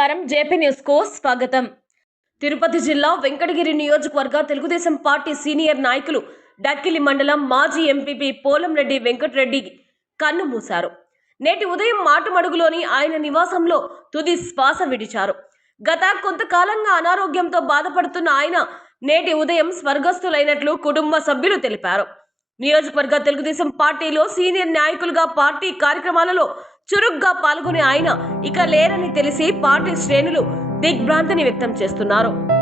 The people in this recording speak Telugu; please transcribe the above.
నమస్కారం. జేపీ న్యూస్కు స్వాగతం. తిరుపతి జిల్లా వెంకటగిరి నియోజకవర్గ తెలుగుదేశం పార్టీ సీనియర్ నాయకులు డక్కిలి మండలం మాజీ ఎంపీపీ పోలంరెడ్డి వెంకటరెడ్డి కన్ను మూశారు. నేటి ఉదయం మాటుమడుగులోని ఆయన నివాసంలో తుది శ్వాస విడిచారు. గత కొంతకాలంగా అనారోగ్యంతో బాధపడుతున్న ఆయన నేటి ఉదయం స్వర్గస్థులైనట్లు కుటుంబ సభ్యులు తెలిపారు. నియోజకవర్గ తెలుగుదేశం పార్టీలో సీనియర్ నాయకులుగా పార్టీ కార్యక్రమాలలో చురుగ్గా పాల్గొనే ఆయన ఇక లేరని తెలిసి పార్టీ శ్రేణులు దిగ్భ్రాంతిని వ్యక్తం చేస్తున్నారు.